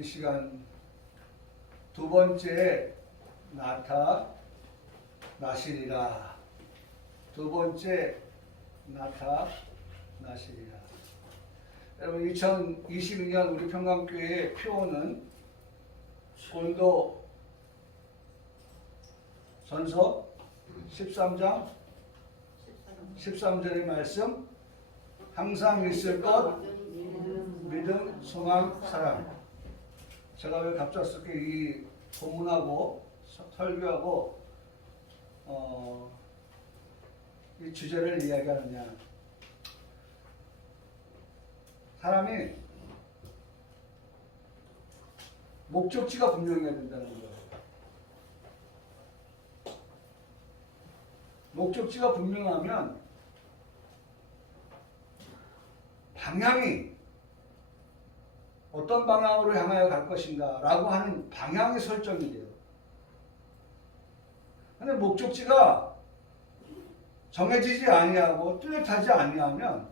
이 시간 두 번째 나타나시리라. 두 번째 나타나시리라. 여러분 2022년 우리 평강교회의 표어는 고린도 전서 13장 13절의 말씀, 항상 있을 것 믿음, 소망, 사랑. 제가 왜 갑작스럽게 이 본문하고 설교하고 이 주제를 이야기하느냐. 사람이 목적지가 분명해야 된다는 거예요. 목적지가 분명하면 방향이 어떤 방향으로 향하여 갈 것인가 라고 하는 방향이 설정이 돼요. 근데 목적지가 정해지지 아니하고 뚜렷하지 아니하면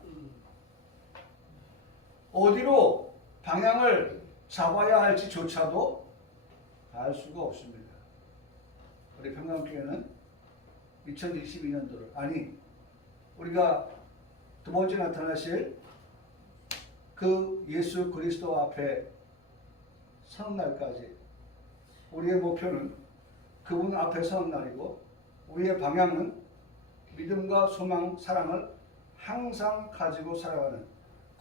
어디로 방향을 잡아야 할지조차도 알 수가 없습니다. 우리 평강교회는 2022년도를 우리가 두 번째 나타나실 그 예수 그리스도 앞에 서는 날까지 우리의 목표는 그분 앞에 서는 날이고 우리의 방향은 믿음과 소망, 사랑을 항상 가지고 살아가는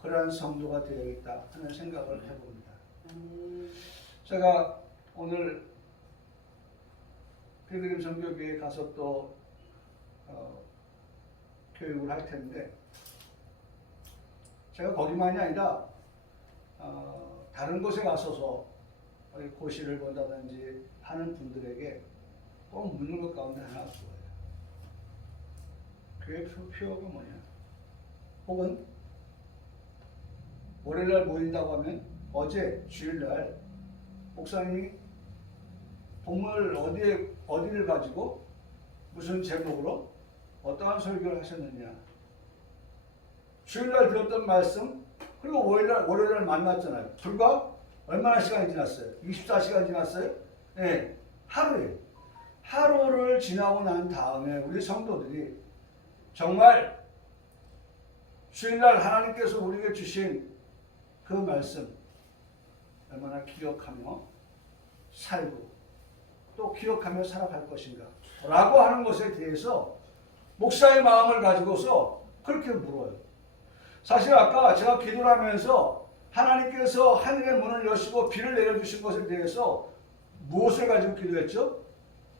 그러한 성도가 되어야겠다 하는 생각을 해봅니다. 제가 오늘 필그림 선교교회에 가서 또 교육을 할 텐데 제가 거기만이 아니라 다른 곳에 가서서 고시를 본다든지 하는 분들에게 꼭 묻는 것 가운데 하나가 그거예요. 교회 표어가 뭐냐? 혹은 월요일날 모인다고 하면 어제 주일날 목사님이 본문을 어디를 가지고 무슨 제목으로 어떠한 설교를 하셨느냐. 주일날 들었던 말씀, 그리고 월요일날 만났잖아요. 불과 얼마나 시간이 지났어요? 24시간 지났어요? 네, 하루에. 하루를 지나고 난 다음에 우리 성도들이 정말 주일날 하나님께서 우리에게 주신 그 말씀 얼마나 기억하며 살고 또 기억하며 살아갈 것인가 라고 하는 것에 대해서 목사의 마음을 가지고서 그렇게 물어요. 사실 아까 제가 기도를 하면서 하나님께서 하늘의 문을 여시고 비를 내려주신 것에 대해서 무엇을 가지고 기도했죠?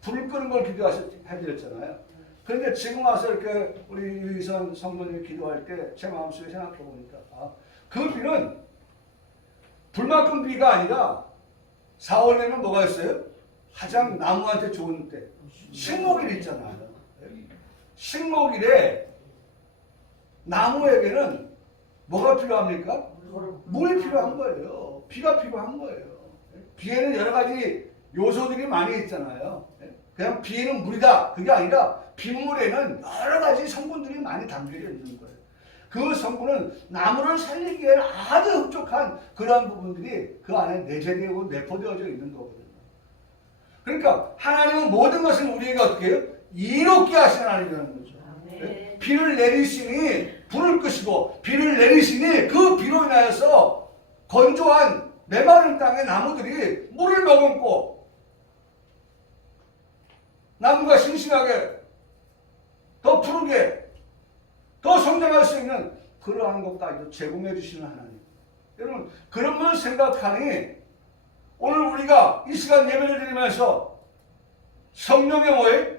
불을 끄는 걸 기도해드렸잖아요. 그런데 지금 와서 이렇게 우리 유희선 성도님이 기도할 때 제 마음속에 생각해 보니까 그 비는 불만큼 비가 아니라 4월 되면 뭐가 있어요? 가장 나무한테 좋은 때 식목일 있잖아요. 식목일에 나무에게는 뭐가 필요합니까? 물이 필요한 거예요. 비가 필요한 거예요. 비에는 여러 가지 요소들이 많이 있잖아요. 그냥 비는 물이다 그게 아니라 빗물에는 여러 가지 성분들이 많이 담겨져 있는 거예요. 그 성분은 나무를 살리기에는 아주 흡족한 그러한 부분들이 그 안에 내재되고 내포되어져 있는 거거든요. 그러니까 하나님은 모든 것을 우리에게 어떻게 해요? 이롭게 하신 하나님이라는 거죠. 네? 비를 내리시니 불을 끄시고 비를 내리시니 그 비로 인하여서 건조한 메마른 땅의 나무들이 물을 머금고 나무가 싱싱하게 더 푸르게 더 성장할 수 있는 그러한 것까지도 제공해 주시는 하나님. 여러분 그런 걸 생각하니 오늘 우리가 이 시간 예배를 드리면서 성령의 뭐에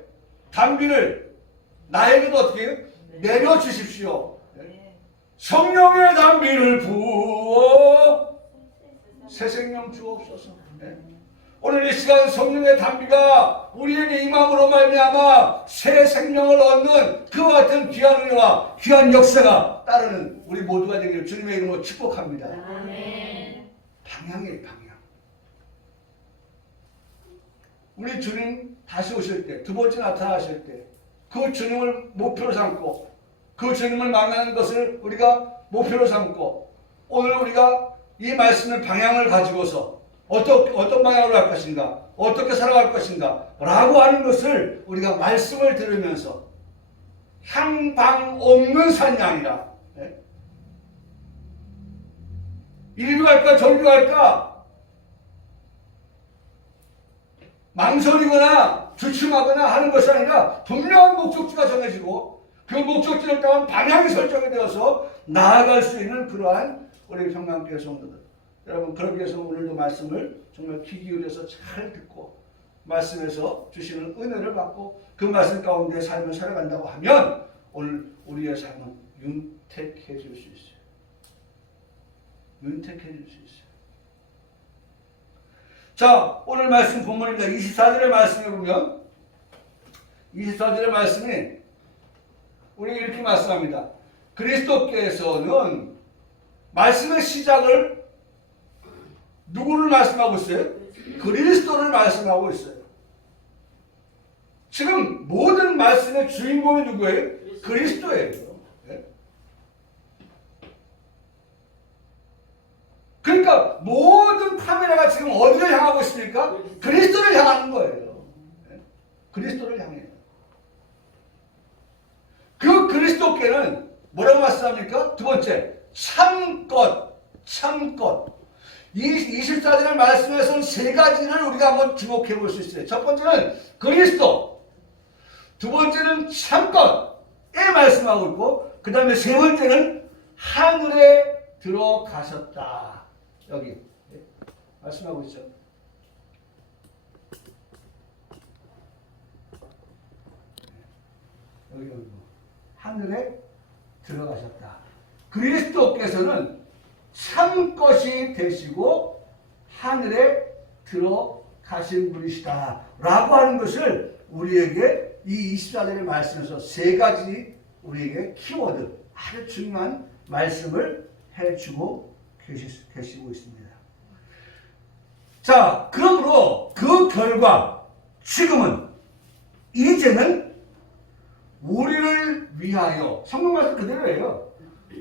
단비를 나에게도 어떻게 해요? 내려주십시오. 성령의 단비를 부어 새 생명 주옵소서. 오늘 이 시간 성령의 단비가 우리에게 임함으로 말미암아 새 생명을 얻는 그와 같은 귀한 은혜와 귀한 역사가 따르는 우리 모두가 되기를 주님의 이름으로 축복합니다. 아멘. 방향이에요, 방향. 우리 주님 다시 오실 때, 두 번째 나타나실 때, 그 주님을 목표로 삼고, 그 주님을 만나는 것을 우리가 목표로 삼고, 오늘 우리가 이 말씀의 방향을 가지고서 어떤 방향으로 갈 것인가, 어떻게 살아갈 것인가 라고 하는 것을 우리가 말씀을 들으면서 향방 없는 산이 아니라 이리로 갈까 저리로 갈까 망설이거나 주춤하거나 하는 것이 아니라 분명한 목적지가 정해지고 그 목적지를 따른 방향이 설정이 되어서 나아갈 수 있는 그러한 우리 평강교회 성도들, 여러분 그러기 위해서 오늘도 말씀을 정말 귀 기울여서 잘 듣고 말씀에서 주시는 은혜를 받고 그 말씀 가운데 삶을 살아간다고 하면 오늘 우리의 삶은 윤택해질 수 있어요. 윤택해질 수 있어요. 자, 오늘 말씀 본문입니다. 24절의 말씀에 보면 24절의 말씀이 우리 이렇게 말씀합니다. 그리스도께서는 말씀의 시작을 누구를 말씀하고 있어요? 그리스도를 말씀하고 있어요. 지금 모든 말씀의 주인공이 누구예요? 그리스도예요. 그러니까 모든 카메라가 지금 어디를 향하고 있습니까? 그리스도를 향하는 거예요. 그리스도를 향해요. 그 그리스도께는 뭐라고 말씀합니까? 두 번째, 참것. 24절의 말씀에서는 세 가지를 우리가 한번 주목해 볼 수 있어요. 첫 번째는 그리스도, 두 번째는 참것에 말씀하고 있고, 그 다음에 세 번째는 하늘에 들어가셨다. 여기 말씀하고 있죠. 여기 하늘에 들어가셨다. 그리스도께서는 참것이 되시고 하늘에 들어가신 분이시다 라고 하는 것을 우리에게 이 24절의 말씀에서 세 가지 우리에게 키워드, 아주 중요한 말씀을 해주고 계시고 있습니다. 자, 그러므로 그 결과 지금은 이제는 우리를 위하여 성경 말씀 그대로예요.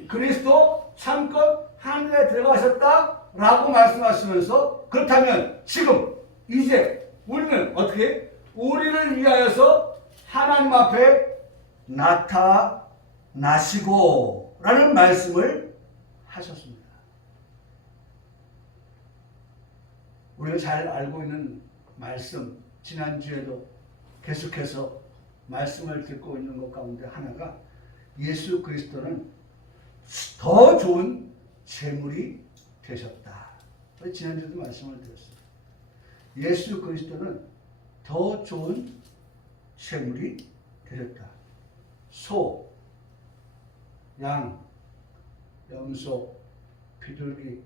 그리스도 참것 하늘에 들어가셨다 라고 말씀하시면서 그렇다면 지금 이제 우리는 어떻게? 우리를 위하여서 하나님 앞에 나타나시고 라는 말씀을 하셨습니다. 우리가 잘 알고 있는 말씀, 지난주에도 계속해서 말씀을 듣고 있는 것 가운데 하나가 예수 그리스도는 더 좋은 재물이 되셨다. 지난주에도 말씀을 드렸어요. 예수 그리스도는 더 좋은 재물이 되셨다. 소, 양, 염소, 비둘기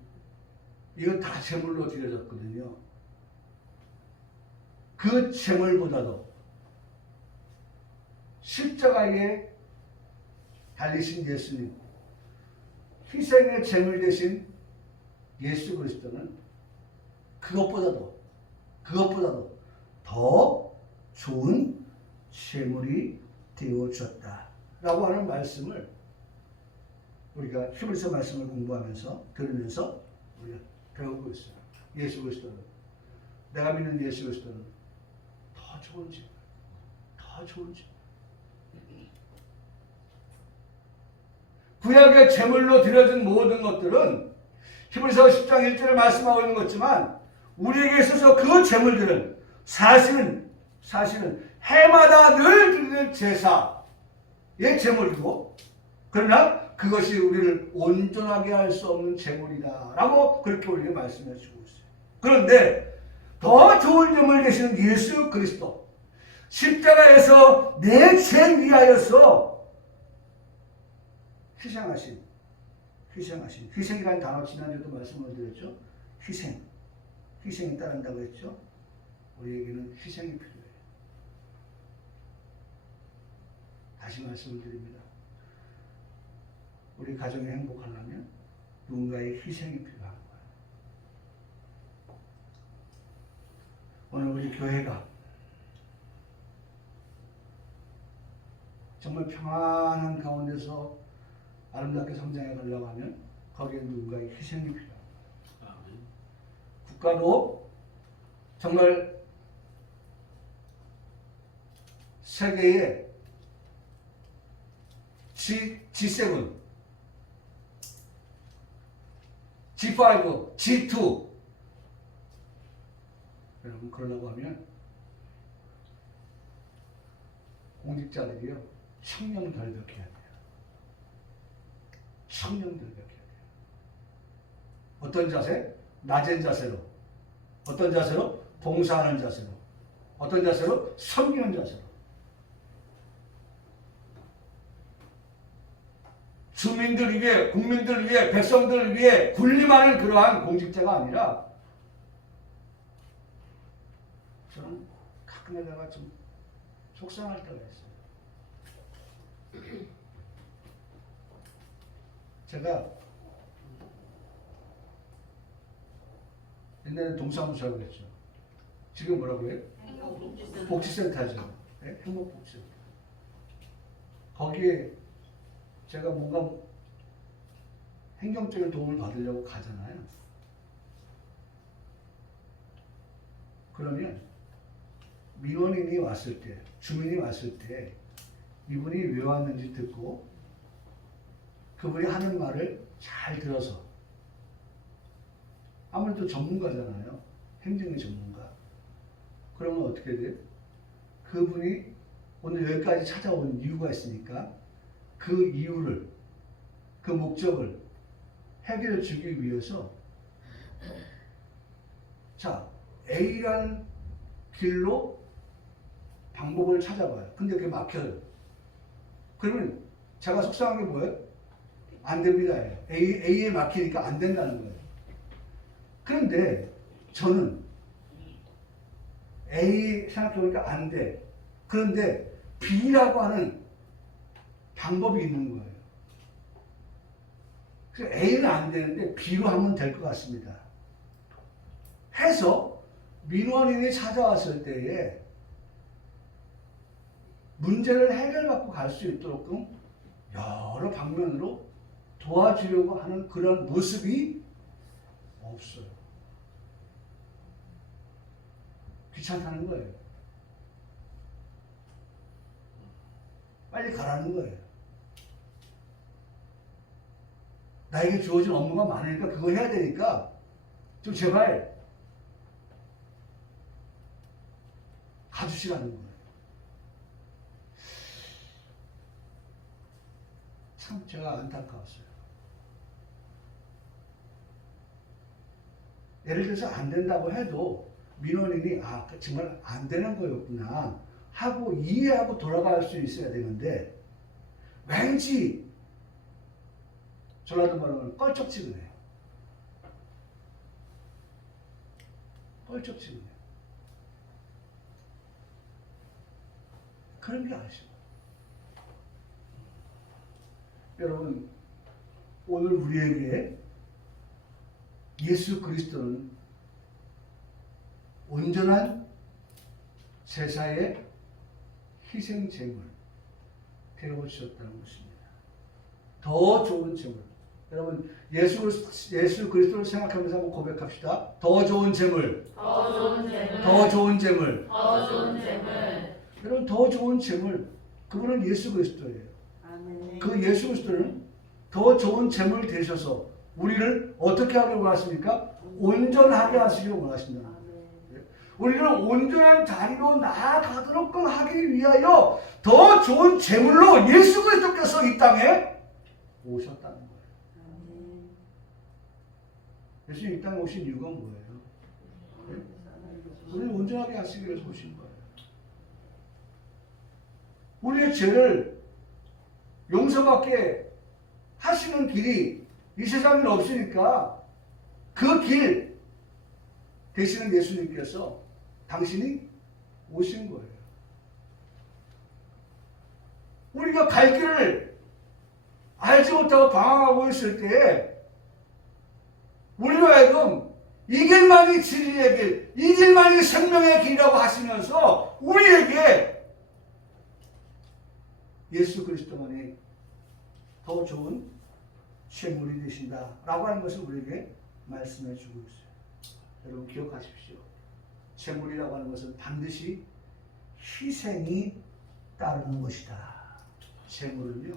이거 다 제물로 드려졌거든요. 그 제물보다도 십자가에 달리신 예수님, 희생의 제물 되신 예수 그리스도는 그것보다도 더 좋은 제물이 되어주셨다 라고 하는 말씀을 우리가 히브리서 말씀을 공부하면서 들으면서 우리가 배우고 있어요. 예수 그리스도는, 내가 믿는 예수 그리스도는 더 좋은 제물, 더 좋은 제물. 구약의 제물로 드려진 모든 것들은 히브리서 10장 1절에 말씀하고 있는 것지만 우리에게 있어서 그 제물들은 사실은 해마다 늘 드리는 제사의 제물이고, 그러나 그것이 우리를 온전하게 할 수 없는 제물이다 라고 그렇게 우리에게 말씀해 주고 있어요. 그런데 더 좋은 제물 되시는 예수 그리스도, 십자가에서 내 죄 위하여서 희생이라는 단어 지난주에도 말씀을 드렸죠. 희생이 따른다고 했죠. 우리에게는 희생이 필요해요. 다시 말씀을 드립니다. 우리 가정이 행복하려면 누군가의 희생이 필요한 거예요. 오늘 우리 교회가 정말 평안한 가운데서 아름답게 성장해 가려고 하면 거기에 누군가의 희생이 필요합니다. 국가도 정말 세계의 G7, G5, G2 여러분 그러려고 하면 공직자들이요 청렴결백해야 돼요. 청렴결백해야 돼요. 어떤 자세? 낮은 자세로. 어떤 자세로? 봉사하는 자세로. 어떤 자세로? 섬기는 자세로. 주민들 위해, 국민들 위해, 백성들 위해 군림하는 그러한 공직자가 아니라 저는 가끔가다가 좀 속상할 때가 있어요. 제가 옛날에 동사무소라고 했죠. 지금 뭐라고 해요? 복지센터죠. 네? 행복복지센터. 거기에 제가 뭔가 행정적인 도움을 받으려고 가잖아요. 그러면 민원인이 왔을 때, 주민이 왔을 때 이분이 왜 왔는지 듣고 그분이 하는 말을 잘 들어서, 아무래도 전문가잖아요. 행정의 전문가. 그러면 어떻게 돼요? 그분이 오늘 여기까지 찾아온 이유가 있으니까 그 이유를, 그 목적을 해결해 주기 위해서 자, A라는 길로 방법을 찾아봐요. 근데 그게 막혀요. 그러면 제가 속상한 게 뭐예요? 안 됩니다. A에 막히니까 안 된다는 거예요. 그런데 저는 A 생각해보니까 안 돼. 그런데 B라고 하는 방법이 있는 거예요. 그래서 A는 안 되는데 B로 하면 될 것 같습니다. 해서 민원인이 찾아왔을 때에 문제를 해결받고 갈 수 있도록 여러 방면으로 도와주려고 하는 그런 모습이 없어요. 귀찮다는 거예요. 빨리 가라는 거예요. 나에게 주어진 업무가 많으니까 그거 해야 되니까 좀 제발 가주시라는 거예요. 참 제가 안타까웠어요. 예를 들어서 안 된다고 해도 민원인이 정말 안 되는 거였구나 하고 이해하고 돌아갈 수 있어야 되는데 왠지 전라도 말하면 껄쩍지근해요. 껄쩍지근해요. 그런 게 아니죠. 여러분, 오늘 우리에게 예수 그리스도는 온전한 제사의 희생 제물 되어 주셨다는 것입니다. 더 좋은 제물. 여러분, 예수 그리스도를 생각하면서 한번 고백합시다. 더 좋은 제물. 더 좋은 제물. 더 좋은 제물. 더 좋은 제물. 여러분, 더 좋은 제물. 그분은 예수 그리스도예요. 아멘. 그 예수 그리스도는 더 좋은 제물 되셔서 우리를 어떻게 하려고 하십니까? 온전하게 하시려고 원하신다. 우리를 온전한 자리로 나아가도록 하기 위하여 더 좋은 제물로 예수 그리스도께서 이 땅에 오셨다는 거예요. 예수님 이 땅에 오신 이유가 뭐예요? 네? 우리를 온전하게 하시기 위해서 오신 거예요. 우리의 죄를 용서받게 하시는 길이 이 세상에 없으니까 그 길 되시는 예수님께서 당신이 오신 거예요. 우리가 갈 길을 알지 못하고 방황하고 있을 때에 우리로 하여금 이 길만이 진리의 길, 이 길만이 생명의 길이라고 하시면서 우리에게 예수 그리스도만이 더 좋은 제물이 되신다라고 하는 것을 우리에게 말씀해 주고 있어요. 여러분 기억하십시오. 재물이라고 하는 것은 반드시 희생이 따르는 것이다. 재물은요,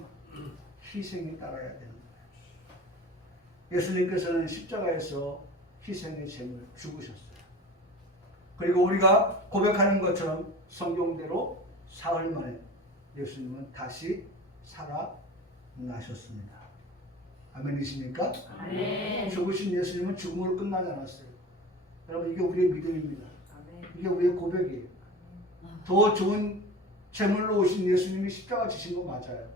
희생이 따라야 되는 거예요. 예수님께서는 십자가에서 희생의 재물 죽으셨어요. 그리고 우리가 고백하는 것처럼 성경대로 사흘 만에 예수님은 다시 살아나셨습니다. 아멘이십니까? 아멘. 죽으신 예수님은 죽음으로 끝나지 않았어요. 여러분, 이게 우리의 믿음입니다. 이게 우리의 고백이에요. 더 좋은 제물로 오신 예수님이 십자가 지신 거 맞아요.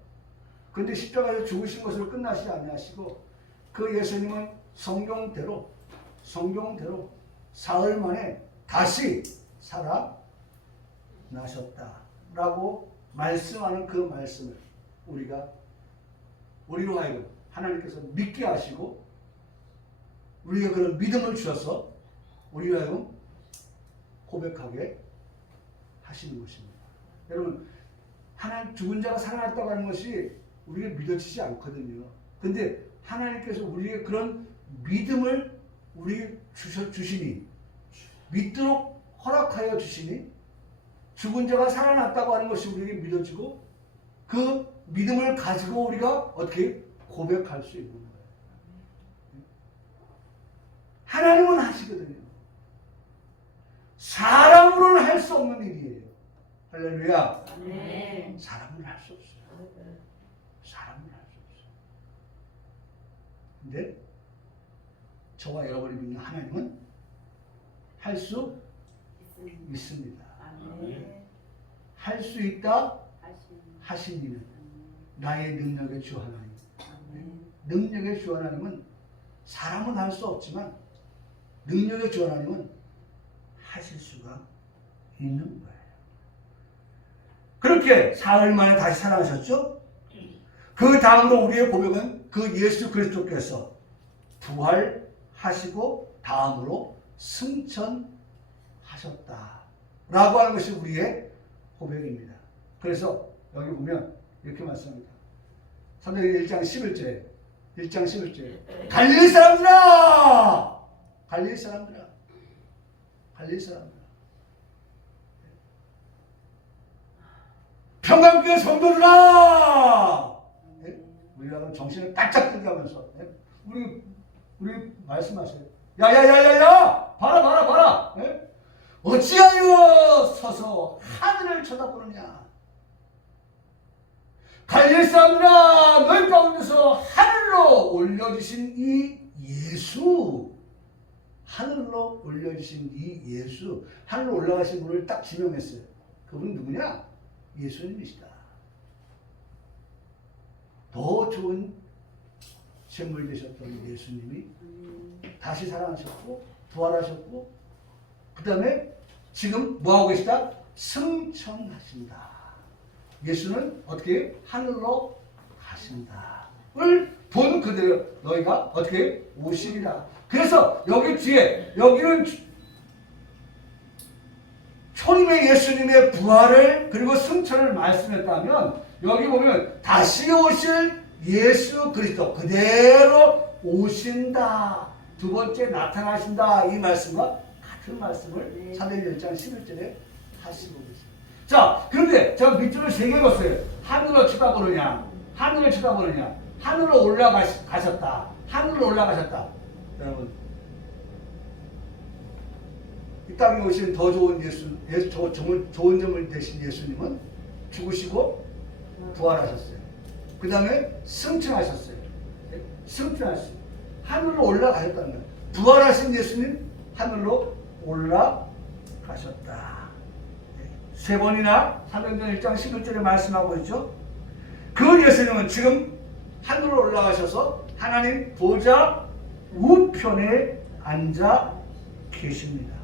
그런데 십자가에서 죽으신 것으로 끝나시지 아니하시고 그 예수님은 성경대로 사흘 만에 다시 살아나셨다라고 말씀하는 그 말씀을 우리로 하여금 하나님께서 믿게 하시고 우리가 그런 믿음을 주셔서 우리로 하여금 고백하게 하시는 것입니다. 여러분, 하나님 죽은 자가 살아났다고 하는 것이 우리가 믿어지지 않거든요. 근데 하나님께서 우리에게 그런 믿음을 우리 주시니, 믿도록 허락하여 주시니, 죽은 자가 살아났다고 하는 것이 우리에게 믿어지고 그 믿음을 가지고 우리가 어떻게 고백할 수 있는 거예요. 하나님은 하시거든요. 사람으로는 할 수 없는 일이에요. 할렐루야. 아멘. 사람은 할 수 없어요. 사람은 할 수 없어요. 근데 저와 여러분이 믿는 하나님은 할 수 있습니다. 할 수 있다 하신 이는 나의 능력의 주 하나님. 능력의 주 하나님은 사람은 할 수 없지만 능력의 주 하나님은 하실 수가 있는 거예요. 그렇게 사흘 만에 다시 살아나셨죠? 그 다음으로 우리의 고백은 그 예수 그리스도께서 부활하시고 다음으로 승천하셨다 라고 하는 것이 우리의 고백입니다. 그래서 여기 보면 이렇게 말씀합니다. 사도행전 1장 11절에 갈릴리 사람들아! 갈릴리 사람들아! 평강교회 성도들아! 우리가 정신을 바짝 들게 하면서 우리 말씀하세요. 야야야야야! 봐라! 어찌하여 서서 하늘을 쳐다보느냐? 갈릴리 사람들아, 너희 가운데서 하늘로 올려주신 이 예수, 하늘로 올려주신 이 예수, 하늘로 올라가신 분을 딱 지명했어요. 그분은 누구냐? 예수님이시다. 더 좋은 제물 되셨던 예수님이 다시 살아나셨고 부활하셨고 그 다음에 지금 뭐하고 계시다? 승천하신다. 예수는 어떻게 하늘로 가신다. 을 본 그대로 너희가 어떻게 오시리라. 그래서 여기 뒤에 여기는 초림의 예수님의 부활을 그리고 승천을 말씀했다면 여기 보면 다시 오실 예수 그리스도 그대로 오신다. 두 번째 나타나신다. 이 말씀과 같은 말씀을 사도행전 1장 11절에 하시고 계십니다. 자, 그런데 제가 밑줄을 3개 걷어요. 하늘로 쳐다보느냐, 하늘로 올라가셨다. 하늘로 올라가셨다. 여러분, 이 땅에 오신 더 좋은 좋은 점을 되신 예수님은 죽으시고 부활하셨어요. 그 다음에 승천하셨어요. 하늘로 올라가셨다는 거예요. 부활하신 예수님 하늘로 올라가셨다. 3번이나 사도행전 1장 11절에 말씀하고 있죠. 그 예수님은 지금 하늘로 올라가셔서 하나님 보좌 우편에 앉아 계십니다.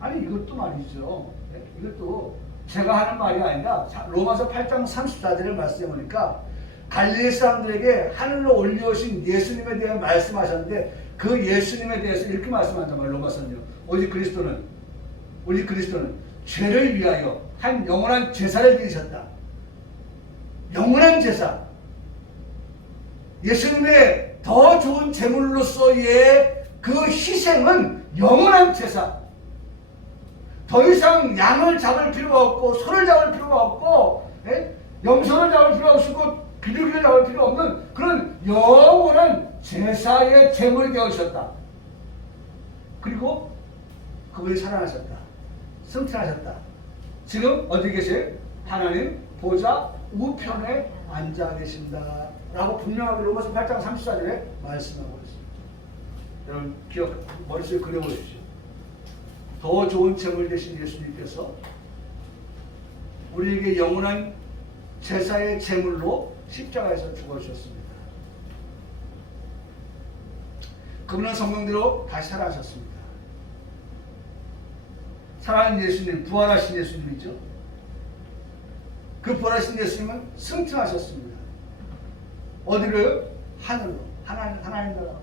아니 이것도 말이죠. 이것도 제가 하는 말이 아니라 로마서 8장 34절을 말씀해 보니까 갈릴리 사람들에게 하늘로 올려오신 예수님에 대해 말씀하셨는데 그 예수님에 대해서 이렇게 말씀한단 말이에요. 로마서는요. 오직 그리스도는 죄를 위하여 한 영원한 제사를 지으셨다. 영원한 제사. 예수님의 더 좋은 제물로서의 그 희생은 영원한 제사. 더 이상 양을 잡을 필요가 없고 소를 잡을 필요가 없고 염소를 잡을 필요가 없고 비둘기를 잡을 필요 없는 그런 영원한 제사의 제물이 되어주셨다. 그리고 그분이 살아나셨다. 승천하셨다. 지금 어디 계세요? 하나님 보좌 우편에 앉아 계신다 라고 분명하게 로마서 8장 34절에 말씀하고 있습니다. 여러분 머릿속에 그려보십시오. 더 좋은 제물 되신 예수님께서 우리에게 영원한 제사의 제물로 십자가에서 죽어주셨습니다. 그분은 성경대로 다시 살아나셨습니다. 살아난 예수님, 부활하신 예수님이죠. 그 부활하신 예수님은 승천하셨습니다. 어디로요? 하늘로. 하나님 나라.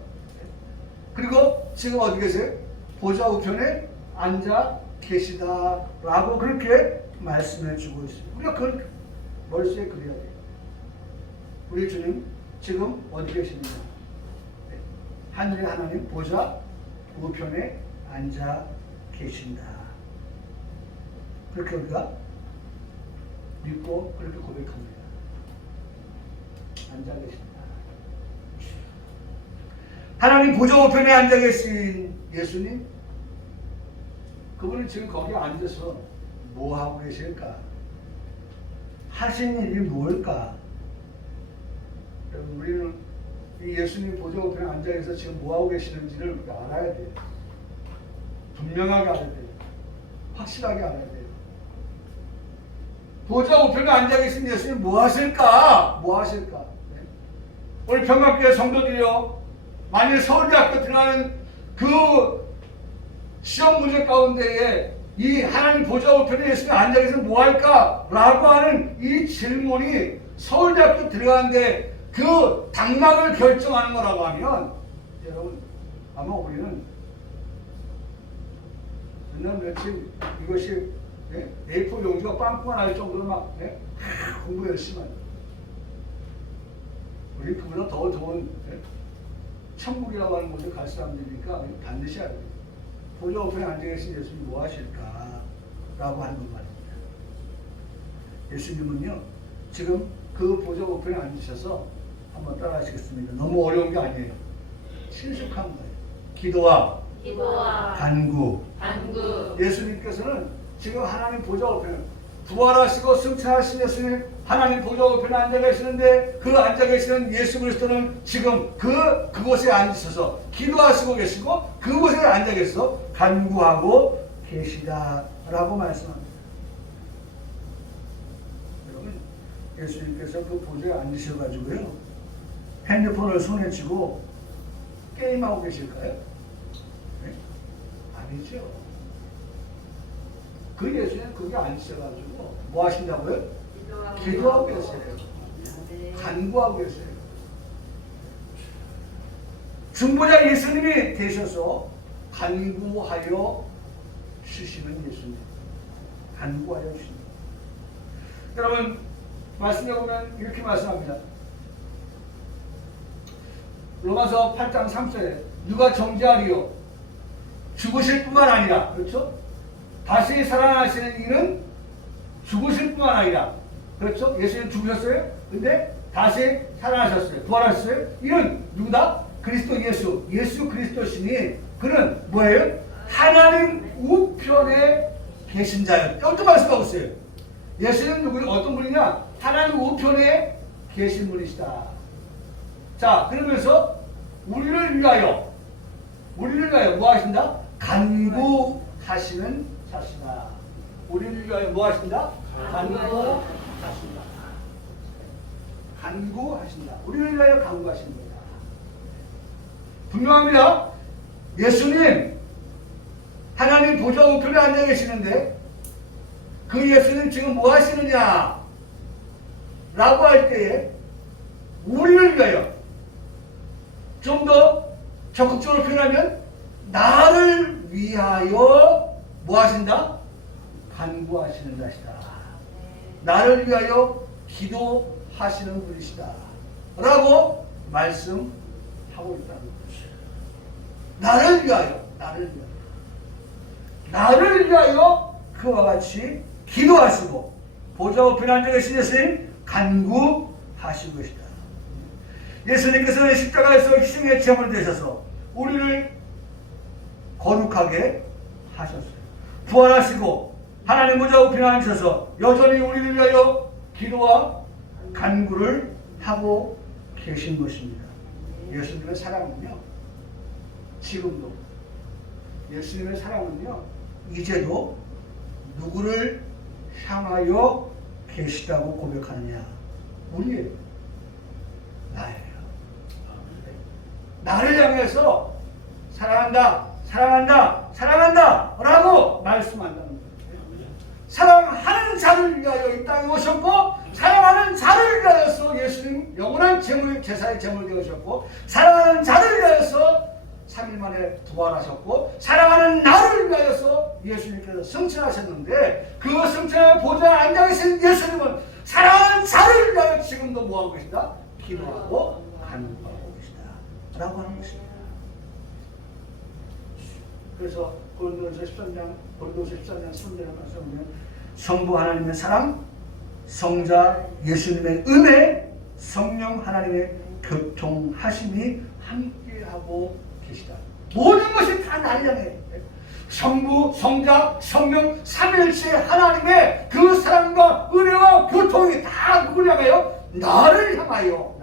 그리고 지금 어디 계세요? 보좌 우편에 앉아 계시다라고 그렇게 말씀해 주고 있습니다. 우리가 그걸 머릿속에 그려야 돼요. 우리 주님 지금 어디 계십니까? 하늘의 하나님 보좌 우편에 앉아 계신다. 그렇게 우리가 믿고 그렇게 고백합니다. 앉아 계신다. 하나님 보좌 우편에 앉아 계신 예수님, 그분은 지금 거기 앉아서 뭐 하고 계실까? 하신 일이 뭘까? 우리는 이 예수님 보좌 우편에 앉아 계셔서 지금 뭐 하고 계시는지를 우리가 알아야 돼요. 분명하게 알아야 돼요. 확실하게 알아야 돼요. 보좌 우편에 앉아 계신 예수님 뭐 하실까? 뭐 하실까? 네. 오늘 평강교회 성도들이요, 만일 서울대학교 들어가는 그 시험 문제 가운데에 이 하나님 보좌 우편에 예수님 앉아 계시면 뭐 할까? 라고 하는 이 질문이 서울대학교 들어가는데 그 당락을 결정하는 거라고 하면, 여러분 아마 우리는 몇날 며칠 이것이 A4 용지가 빵꾸가 날 정도로 막 공부 열심히 하는, 우리 그보다 더 좋은 천국이라고 하는 곳에 갈 사람들이니까 반드시 알아야 돼요. 보좌 우편에 앉아 계신 예수님이 뭐 하실까? 라고 하는 것 말입니다. 예수님은요, 지금 그 보좌 우편에 앉으셔서 한번 따라 하시겠습니다. 너무 어려운 게 아니에요. 친숙한 거예요. 기도와 간구. 예수님께서는 지금 하나님 보좌 우편에 부활하시고 승천하신 예수님, 하나님 보좌 우편에 앉아 계시는데 그 앉아 계시는 예수 그리스도는 지금 그곳에 앉으셔서 기도하시고 계시고 그곳에 앉아 계셔서 간구하고 계시다라고 말씀합니다. 여러분, 예수님께서 그 보좌에 앉으셔가지고요, 핸드폰을 손에 쥐고 게임하고 계실까요? 네? 아니죠. 그 예수님은 거기 앉으셔가지고 뭐 하신다고요? 기도하고 계세요. 간구하고 계세요. 중보자 예수님이 되셔서 간구하여 주시는 예수님. 간구하여 주십니다. 여러분, 말씀에 보면 이렇게 말씀합니다. 로마서 8장 3절에 누가 정죄하리요? 죽으실 뿐만 아니라, 그렇죠? 다시 살아나시는 이는 죽으실 뿐만 아니라, 그렇죠? 예수님 죽으셨어요? 근데 다시 살아나셨어요. 부활하셨어요? 이는 누구다? 그리스도 예수 그리스도시니 그는 뭐예요? 하나님 우편에 계신 자예요. 어떤 말씀하고 있어요? 예수는 누구, 어떤 분이냐? 하나님 우편에 계신 분이시다. 자, 그러면서 우리를 위하여 뭐 하신다? 간구하시는 자시다. 우리를 위하여 뭐 하신다? 간구하신다. 간구하신다. 우리를 위하여 간구하신다. 분명합니다. 예수님 하나님 보좌 우편에 앉아 계시는데 그 예수님 지금 뭐 하시느냐 라고 할 때에 우리를 위하여, 좀 더 적극적으로 표현하면 나를 위하여 뭐 하신다? 간구하시는 자시다. 나를 위하여 기도하시는 분이시다 라고 말씀하고 있다는 것이죠. 나를 위하여 그와 같이 기도하시고 보좌 우편 앉아 계신 예수님 간구하신 것이다. 예수님께서는 십자가에서 희생의 제물이 되셔서 우리를 거룩하게 하셨어요. 부활하시고 하나님 보좌 우편에 앉으셔서 여전히 우리를 위하여 기도와 간구를 하고 계신 것입니다. 예수님의 사랑은요, 지금도 예수님의 사랑은요, 이제도 누구를 향하여 계시다고 고백하느냐? 우리예요. 나예요. 나를 향해서 사랑한다 라고 말씀한다는 거예요. 사랑하는 자를 위하여 이 땅에 오셨고, 사랑하는 자를 위하여서 예수님 영원한 제사의 제물 되으셨고, 사랑하는 자를 위하여서 3일 만에 부활하셨고, 사랑하는 나를 위하여서 예수님께서 승천하셨는데, 그 승천의 보좌에 앉아 계신 예수님은 사랑하는 자를 위하여 지금도 뭐하고 계시다? 기도하고 간구하고 계시다 라고 하는 것입니다. 그래서 고린도서 13장 13절 말씀하면 성부 하나님의 사랑, 성자 예수님의 은혜, 성령 하나님의 교통하심이 함께하고 계시다. 모든 것이 다 나를 향해 성부, 성자, 성령, 삼일체 하나님의 그 사랑과 은혜와 교통이 다 누구를 향하여? 나를 향하여.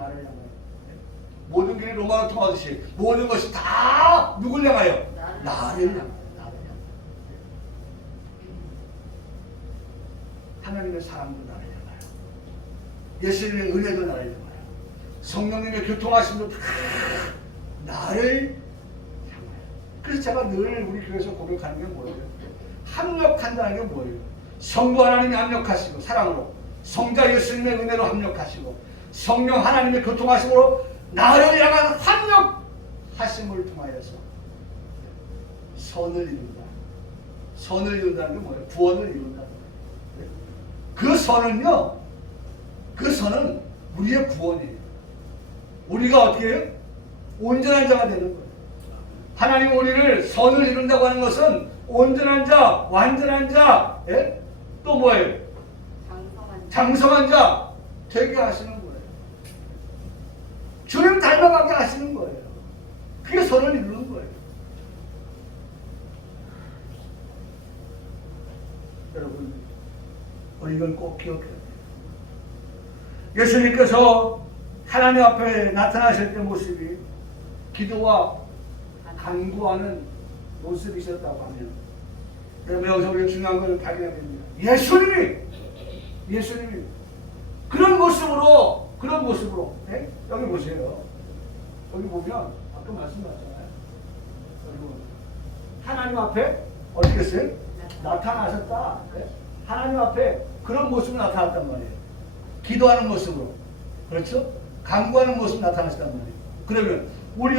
모든 길이 로마로 통하듯이 모든 것이 다 누구를 향하여? 나를 향하여. 하나님의 사랑도 나를 향하여, 예수님의 은혜도 나를 향하여, 성령님의 교통하심도 다 나를 향하여. 그래서 제가 늘 우리 교회에서 고백하는 게 뭐예요? 합력한다는 게 뭐예요? 성부 하나님이 합력하시고 사랑으로, 성자 예수님의 은혜로 합력하시고, 성령 하나님의 교통하심으로 나를 향한 합력하심을 통하여서 선을 이룬다. 선을 이룬다는 게 뭐예요? 구원을 이룬다. 그 선은요, 그 선은 우리의 구원이에요. 우리가 어떻게 해요? 온전한 자가 되는 거예요. 하나님 우리를 선을 이룬다고 하는 것은 온전한 자, 완전한 자, 예? 또 뭐예요? 장성한 자 되게 하시는 거예요. 주님 닮아가게 하시는 거예요. 그게 선을 이루는 거예요. 여러분, 이걸 꼭 기억해야 돼요. 예수님께서 하나님 앞에 나타나실 때 모습이 기도와 간구하는 모습이셨다고 하면, 여러분 여기서 우리가 중요한 걸 발견해야 됩니다. 예수님이 그런 모습으로 네? 여기 보세요. 여기 보면 아까 말씀하셨잖아요. 여기 보면 하나님 앞에 어떻게 했어요? 나타나셨다. 네? 하나님 앞에 그런 모습으로 나타났단 말이에요. 기도하는 모습으로. 그렇죠? 간구하는 모습으로 나타나셨단 말이에요. 그러면 우리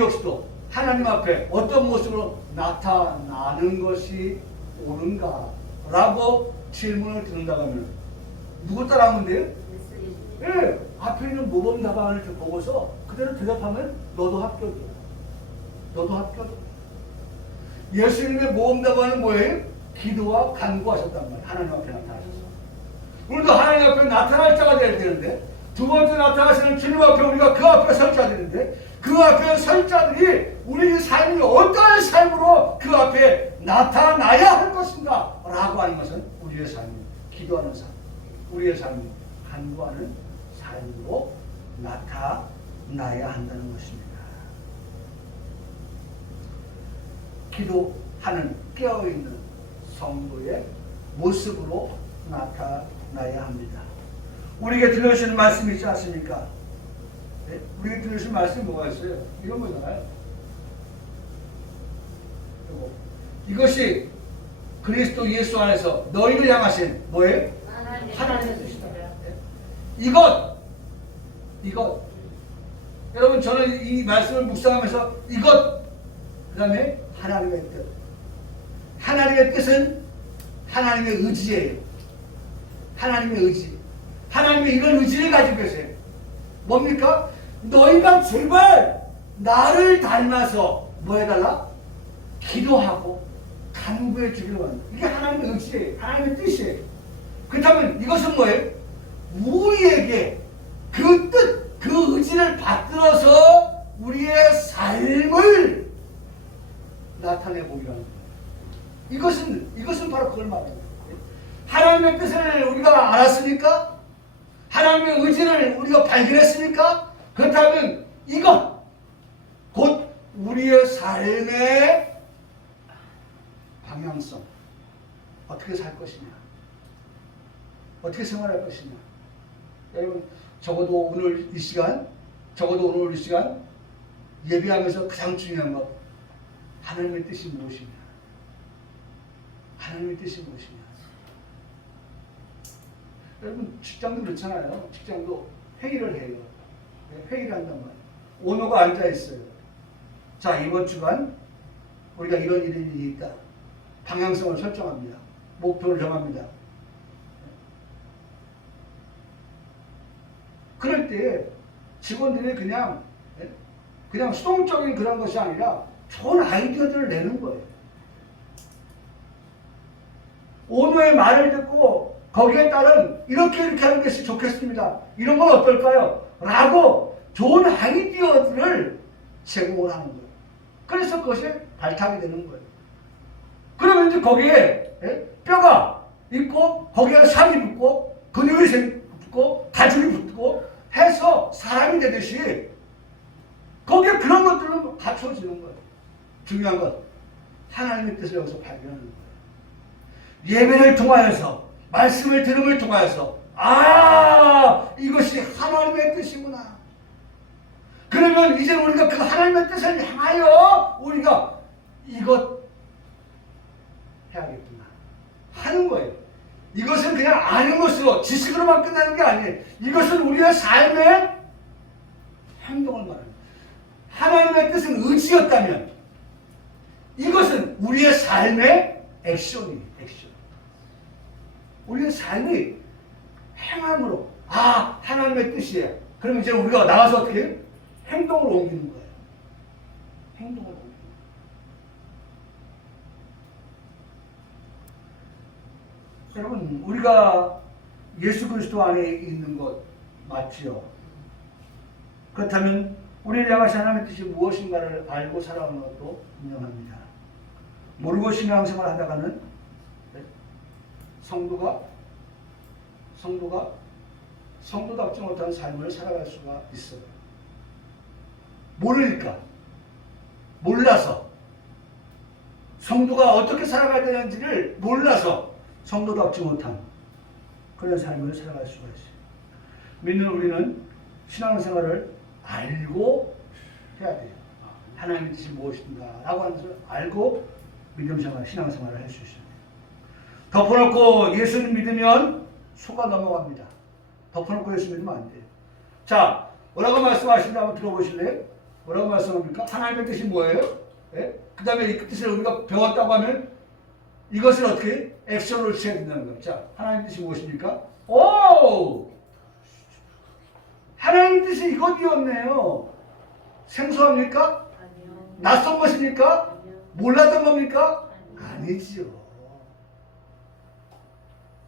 역시도 하나님 앞에 어떤 모습으로 나타나는 것이 옳은가? 라고 질문을 드는다고 하면 누구 따라하면 돼요? 예, 앞에 있는 모범 답안을 보고서 그대로 대답하면 너도 합격이야. 너도 합격이야. 예수님의 모범 답안은 뭐예요? 기도와 간구하셨단 말이에요. 하나님 앞에 나타나셔서. 우리도 하나님 앞에 나타날 자가 되어야 되는데, 두 번째 나타나시는 주님 앞에 우리가 그 앞에 설 자가 되는데, 그 앞에 설 자들이 우리 삶이 어떠한 삶으로 그 앞에 나타나야 할 것인가? 라고 하는 것은 우리의 삶이 기도하는 삶, 우리의 삶이 간구하는 삶으로 나타나야 한다는 것입니다. 기도하는 깨어있는 성도의 모습으로 나타나야 합니다. 우리에게 들려주시는 말씀이 있지 않습니까? 네? 우리에게 들려주신 말씀이 뭐가 있어요? 이런 거잖아요. 이것이 그리스도 예수 안에서 너희를 향하신 뭐예요? 하나님의 뜻이다. 이것 여러분, 저는 이 말씀을 묵상하면서 이것, 그 다음에 하나님의 뜻. 하나님의 뜻은 하나님의 의지예요. 하나님의 의지. 하나님의 이런 의지를 가지고 계세요. 뭡니까? 너희가 제발 나를 닮아서 뭐 해달라? 기도하고 간구해 주기를 원한다. 이게 하나님의 의지예요. 하나님의 뜻이에요. 그렇다면 이것은 뭐예요? 우리에게 그 뜻, 그 의지를 받들어서 우리의 삶을 나타내 보이라는 거예요. 이것은 바로 그걸 말하는 거예요. 하나님의 뜻을 우리가 알았으니까? 하나님의 의지를 우리가 발견했으니까? 그렇다면 이것, 곧 우리의 삶의 방향성, 어떻게 살 것이냐, 어떻게 생활할 것이냐. 여러분, 적어도 오늘 이 시간 예배하면서 가장 중요한 것, 하나님의 뜻이 무엇이냐, 하나님의 뜻이 무엇이냐. 여러분, 직장도 그렇잖아요. 직장도 회의를 해요. 회의를 한단 말이에요. 오너가 앉아 있어요. 자, 이번 주간 우리가 이런 일이 있다. 방향성을 설정합니다. 목표를 정합니다. 그럴 때 직원들이 그냥 수동적인 그런 것이 아니라 좋은 아이디어들을 내는 거예요. 오너의 말을 듣고 거기에 따른 이렇게 하는 것이 좋겠습니다. 이런 건 어떨까요? 라고 좋은 아이디어들을 제공을 하는 거예요. 그래서 그것이 발탁이 되는 거예요. 그러면 이제 거기에 뼈가 있고 거기에 살이 붙고 근육이 붙고 가죽이 붙고 해서 사람이 되듯이 거기에 그런 것들은 갖춰지는 거예요. 중요한 건 하나님의 뜻을 여기서 발견하는 거예요. 예배를 통하여서 말씀을 들음을 통하여서 이것이 하나님의 뜻이구나. 그러면 이제 우리가 그 하나님의 뜻을 향하여 우리가 이것 해야겠구나 하는 거예요. 이것은 그냥 아는 것으로 지식으로만 끝나는 게 아니에요. 이것은 우리의 삶의 행동을 말합니다. 하나님의 뜻은 의지였다면 이것은 우리의 삶의 액션이에요. 액션. 우리의 삶이 행함으로 하나님의 뜻이에요. 그러면 이제 우리가 나가서 어떻게 해요? 행동을 옮기는 거예요. 행동을 옮기는 거예요. 여러분, 우리가 예수 그리스도 안에 있는 것 맞지요? 그렇다면 우리를 향하신 하나님의 뜻이 무엇인가를 알고 살아가는 것도 분명합니다. 모르고 신앙생활을 하다가는 성도답지 못한 삶을 살아갈 수가 있어요. 모르니까, 몰라서, 성도가 어떻게 살아가야 되는지를 몰라서 성도답지 못한 그런 삶을 살아갈 수가 있어요. 믿는 우리는 신앙생활을 알고 해야 돼요. 하나님의 뜻이 무엇인가 라고 하는 것을 알고 믿음생활, 신앙생활을 할 수 있어요. 덮어놓고 예수를 믿으면 속아 넘어갑니다. 덮어놓고 예수 믿으면 안 돼요. 자, 뭐라고 말씀하시는지 한번 들어보실래요? 뭐라고 말씀합니까? 하나님의 뜻이 뭐예요? 그 다음에 이 뜻을 우리가 배웠다고 하면 이것을 어떻게 액션을 취해야 된다는 거예요. 자, 하나님의 뜻이 무엇입니까? 하나님의 뜻이 이것이었네요. 생소합니까? 아니요. 낯선 것입니까? 아니요. 몰랐던 겁니까? 아니요. 아니지요.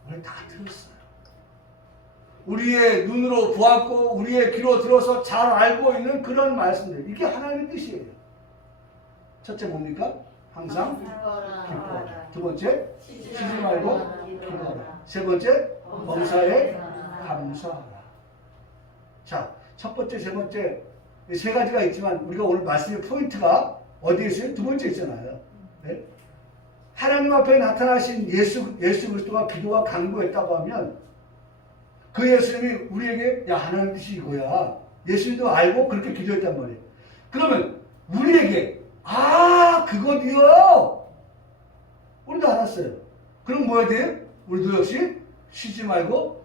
우리 다 들었어요. 우리의 눈으로 보았고 우리의 귀로 들어서 잘 알고 있는 그런 말씀들. 이게 하나님의 뜻이에요. 첫째 뭡니까? 항상 기뻐. 두 번째, 쉬지 말고 기도하라. 세 번째, 범사에 감사하라. 자, 첫 번째, 세 번째 이 세 가지가 있지만 우리가 오늘 말씀의 포인트가 어디에 있어요? 두 번째 있잖아요. 네? 하나님 앞에 나타나신 예수 그리스도가 기도와 간구했다고 하면 그 예수님이 우리에게 하나님 뜻이 이거야. 예수님도 알고 그렇게 기도했단 말이에요. 그러면 우리에게 그거디요. 우리도 알았어요. 그럼 뭐 해야 돼요? 우리도 역시 쉬지 말고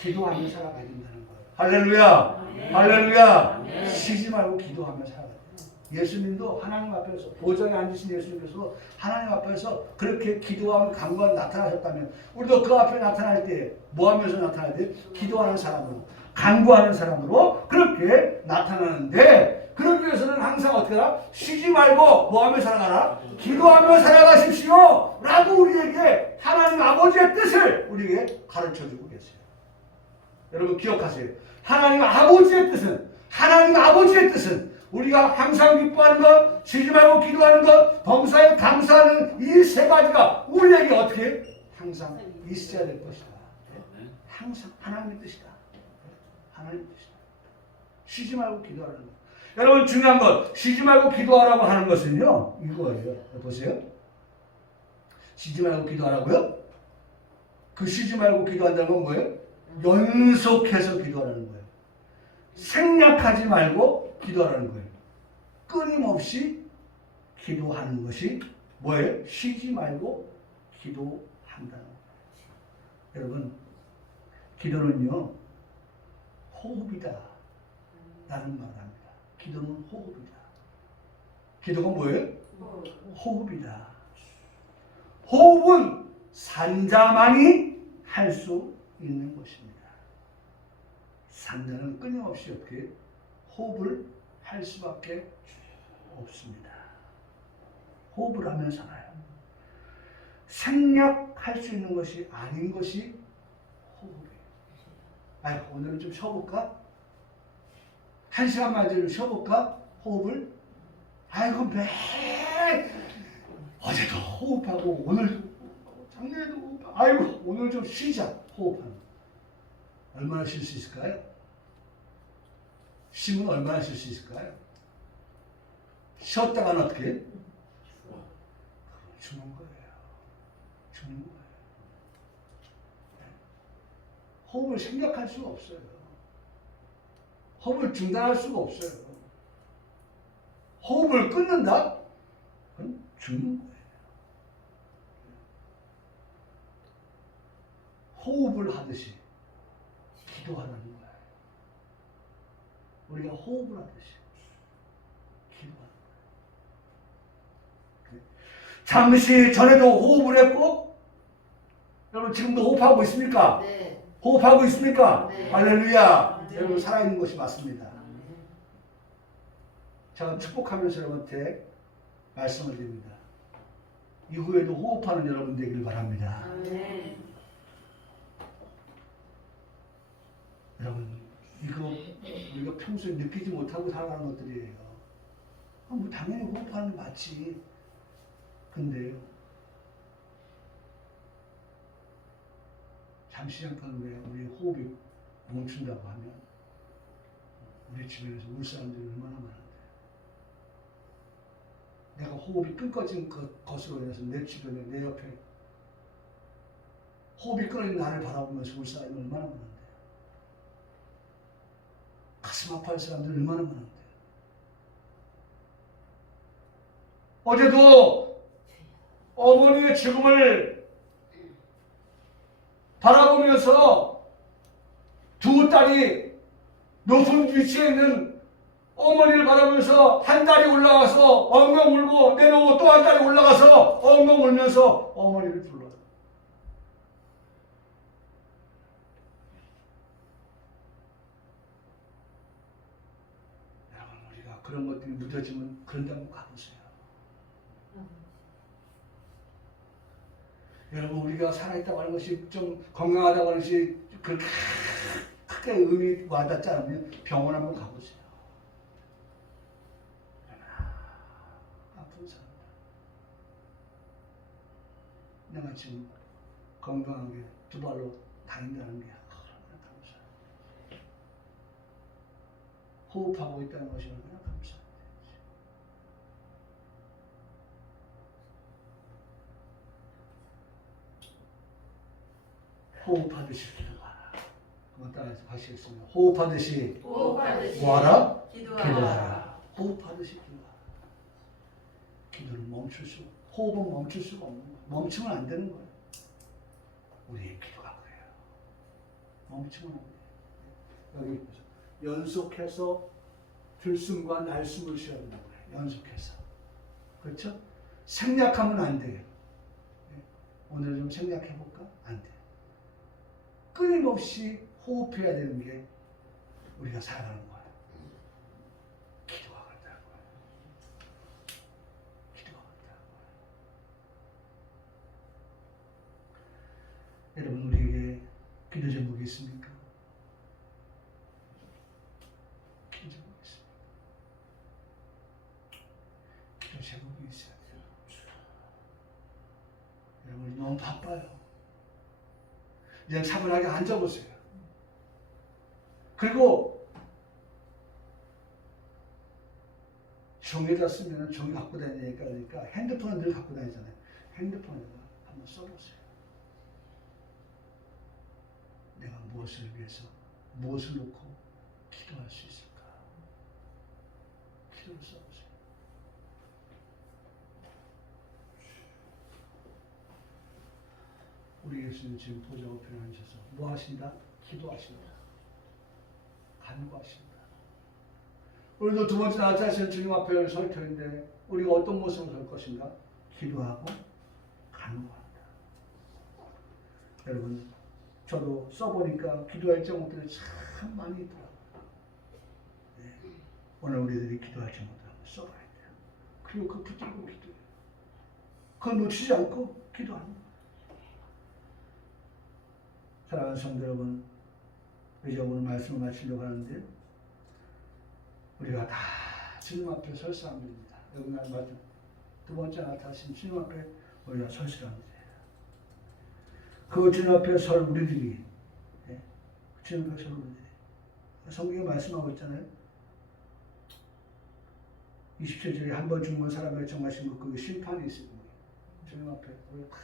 기도하며 살아가야 된다는 거예요. 할렐루야. 할렐루야. 쉬지 말고 기도하며 살아가야 돼요. 예수님도 하나님 앞에서 보좌에 앉으신 예수님께서 하나님 앞에서 그렇게 기도하며 간구하며 나타나셨다면 우리도 그 앞에 나타날 때 뭐 하면서 나타나야 돼요? 기도하는 사람으로, 간구하는 사람으로 그렇게 나타나는데 그러기 위해서는 항상 어떻게 하라? 쉬지 말고 뭐하며 살아가라? 기도하며 살아가십시오 라고 우리에게 하나님 아버지의 뜻을 우리에게 가르쳐주고 계세요. 여러분 기억하세요. 하나님 아버지의 뜻은 우리가 항상 기뻐하는 것, 쉬지 말고 기도하는 것, 범사에 감사하는 이 세 가지가 우리에게 어떻게 항상 있어야 될 것이다. 항상 하나님의 뜻이다. 하나님의 뜻이다. 쉬지 말고 기도하는 것. 여러분 중요한 것, 쉬지 말고 기도하라고 하는 것은요, 이거예요. 보세요. 쉬지 말고 기도하라고요? 그 쉬지 말고 기도한다는 건 뭐예요? 연속해서 기도하라는 거예요. 생략하지 말고 기도하라는 거예요. 끊임없이 기도하는 것이 뭐예요? 쉬지 말고 기도한다는 거예요. 여러분, 기도는요, 호흡이다 라는 말을 합니다. 기도는 호흡이다. 기도가 뭐예요? 호흡이다. 호흡은 산자만이 할 수 있는 것입니다. 산자는 끊임없이 어떻게 호흡을 할 수밖에 없습니다. 호흡을 하며 살아요. 생략할 수 있는 것이 아닌 것이 호흡이에요. 아유, 오늘은 좀 쉬어볼까? 1시간만 좀 쉬어볼까? 호흡을? 아이고, 매일 어제도 호흡하고 오늘 작년에도 호흡하고 아이고, 오늘 좀 쉬자. 호흡하는 얼마나 쉴 수 있을까요? 쉬면 얼마나 쉴 수 있을까요? 쉬었다가는 어떻게 해? 죽는 거예요. 죽는 거예요. 호흡을 생략할 수가 없어요. 호흡을 중단할 수가 없어요. 호흡을 끊는다? 그건 죽는 거예요. 호흡을 하듯이 기도하라는 거예요. 우리가 호흡을 하듯이 기도하는 거예요. 잠시 전에도 호흡을 했고, 여러분 지금도 호흡하고 있습니까? 네. 호흡하고 있습니까? 네. 할렐루야. 네. 여러분 살아있는 것이 맞습니다. 제가 축복하면서 여러분한테 말씀을 드립니다. 이후에도 호흡하는 여러분 되길 바랍니다. 아멘. 여러분 이거 우리가 평소에 느끼지 못하고 살아가는 것들이에요. 뭐 당연히 호흡하는 게 맞지. 근데요, 잠시 잠깐 왜 우리 호흡이 멈춘다고 하면 우리 주변에서 울 사람들이 얼마나 많은데, 내가 호흡이 끊겨진 것으로 인해서 내 주변에, 내 옆에 호흡이 끊어진 나를 바라보면서 울 사람이 얼마나 많은데, 가슴 아파할 사람들이 얼마나 많은데, 어제도 어머니의 죽음을 바라보면서 두 딸이 높은 위치에 있는 어머니를 바라보면서 한 딸이 올라가서 엉엉 울고 내려오고 또 한 딸이 올라가서 엉엉 울면서 어머니를 불러요. 여러분 우리가 그런 것들이 묻어지면 그런 데 한번 가보세요. 여러분 우리가 살아있다고 하는 것이 좀 건강하다고 하는 것이 그렇게 크게 의미 와닿지 않으면 병원 한번 가보세요. 아픈 사람들. 내가 지금 건강하게 두 발로 다닌다는 게 얼마나 감사해요. 호흡하고 있다는 것이 얼마나 감사해요. 호흡하듯이 기도하라. 한번 따라해서 하시겠습니다. 호흡하듯이 뭐하라? 기도하라. 호흡하듯이 기도하라. 기도는 멈출 수, 호흡은 멈출 수가 없는 거예요. 멈추면 안 되는 거예요. 우리의 기도가 그래요. 멈추면 안 돼요. 여기 보세요. 연속해서 들숨과 날숨을 쉬어야 된다고 해요. 연속해서. 그렇죠? 생략하면 안 돼요. 오늘 좀 생략해볼까? 안 돼요. 끊임없이 호흡해야 되는 게 우리가 살아가는 거예요. 기도가 그래요. 여러분 우리에게 기도 제목이 있습니까? 기도 제목이 있습니까? 기도 제목이 있어야 돼요. 여러분 너무 바빠요. 이제 차분하게 앉아보세요. 그리고 종이에다 쓰면 종이 갖고 다니니까 그러니까 핸드폰을 늘 갖고 다니잖아요. 핸드폰에다 한번 써보세요. 내가 무엇을 위해서 무엇을 놓고 기도할 수 있을까? 기도를 써보세요. 우리 예수님 지금 보좌 우편에 앉으셔서 뭐 하신다? 기도하신다. 간구하신다. 오늘도 두 번째 나타나신 주님 앞에 설 터인데 우리가 어떤 모습으로 설 것인가? 기도하고 간구한다. 여러분 저도 써보니까 기도할 제목들이 참 많이 있더라고요. 네. 오늘 우리들이 기도할 제목들 한번 써봐야 돼요. 그리고 그 붙들고 기도해요. 그걸 놓치지 않고 기도하는 거예요. 사랑하는 성도 여러분, 이제 오늘 말씀을 마치려고 하는데 우리가 다 주님 앞에 설 사람들입니다. 여러분 말씀 두 번째 나타나신 주님 앞에 우리가 설 사람들이에요. 그 주님 앞에 설 우리들이, 예? 주님 앞에 설 우리들이. 성경에 말씀하고 있잖아요. 27절에 한 번 죽는 사람을 정하신 것, 그게 심판이 있습니다. 주님 앞에 우리가 다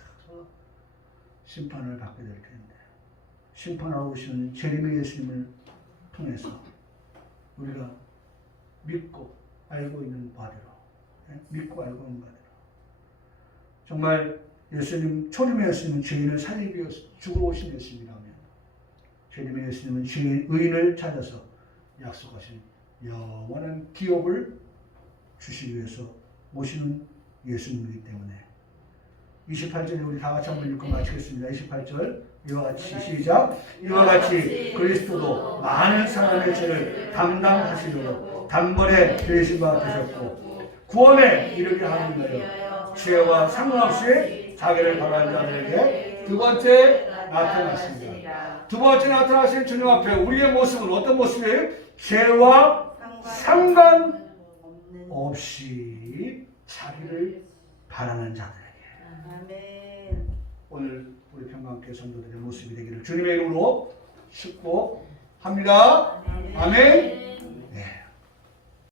심판을 받게 될 텐데, 심판하러 오시는 재림의 예수님을 통해서 우리가 믿고 알고 있는 바대로, 예? 믿고 알고 있는 바대로 정말 예수님, 초림의 예수님은 죄인을 살리기 위해서 죽으러 오신 예수님이라면 죄인의 예수님은 죄인, 의인을 찾아서 약속하신 영원한 기업을 주시기 위해서 오시는 예수님이기 때문에 28절에 우리 다 같이 한번 읽고 마치겠습니다. 28절 이와 같이 시작. 이와 같이 그리스도도 많은 사람의 죄를 담당하시려고 단번에 되신 바 되셨고 구원에 이르게 하는 거예요. 죄와 상관없이 자기를 바라는 자들에게 두 번째 나타났습니다. 두 번째 나타나신 주님 앞에 우리의 모습은 어떤 모습이에요? 죄와 상관없이 자기를 바라는 자들에게. 아멘. 오늘 우리 평강교회 성도들의 모습이 되기를 주님의 이름으로 축복합니다. 아멘.